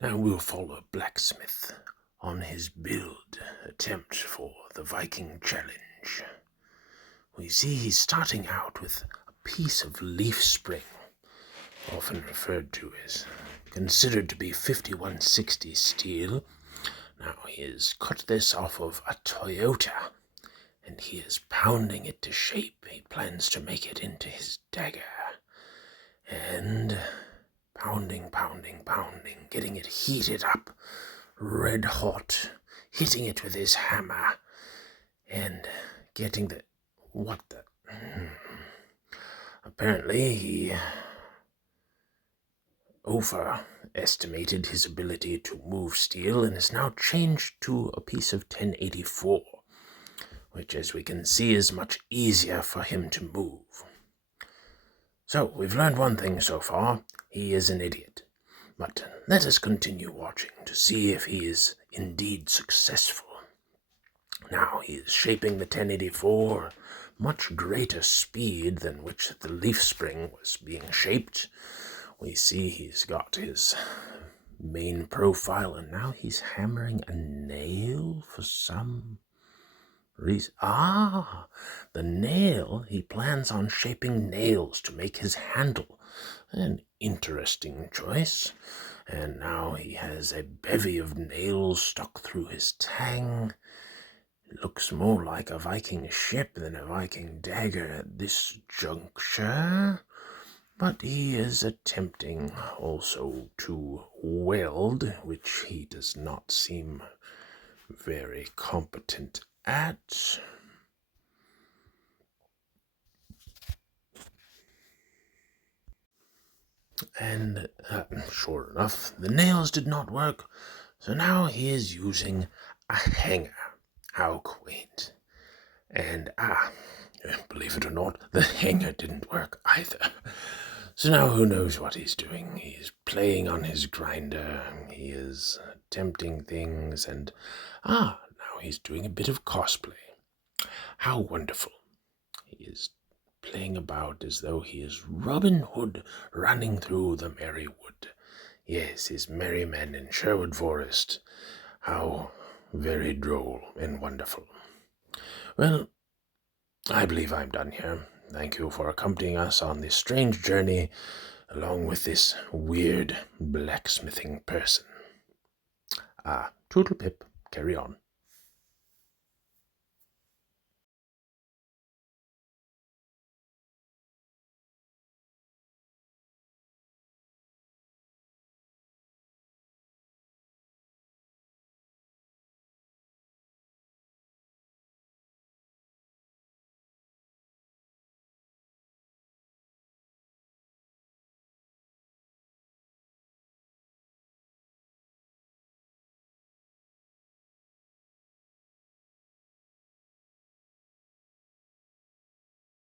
Now we'll follow Blacksmith on his build attempt for the Viking challenge. We see he's starting out with a piece of leaf spring, often referred to as considered to be 5160 steel. Now he has cut this off of a Toyota, and he is pounding it to shape. He plans to make it into his dagger. And pounding, getting it heated up, red hot, hitting it with his hammer, and getting the... what the... Apparently he overestimated his ability to move steel and is now changed to a piece of 1084, which, as we can see, is much easier for him to move. So, we've learned one thing so far. He is an idiot. But let us continue watching to see if he is indeed successful. Now he is shaping the 1084, much greater speed than which the leaf spring was being shaped. We see he's got his main profile, and now he's hammering a nail for some reason. The nail, he plans on shaping nails to make his handle. An interesting choice. And now he has a bevy of nails stuck through his tang. It looks more like a Viking ship than a Viking dagger at this juncture. But he is attempting also to weld, which he does not seem very competent at. And sure enough, the nails did not work, so now he is using a hanger. How quaint. And believe it or not, the hanger didn't work either. So now who knows what he's doing. He's playing on his grinder, he is attempting things, and now he's doing a bit of cosplay. How wonderful. He is playing about as though he is Robin Hood running through the merry wood. Yes, his merry men in Sherwood Forest. How very droll and wonderful. Well, I believe I'm done here. Thank you for accompanying us on this strange journey along with this weird blacksmithing person. Toodle pip, carry on.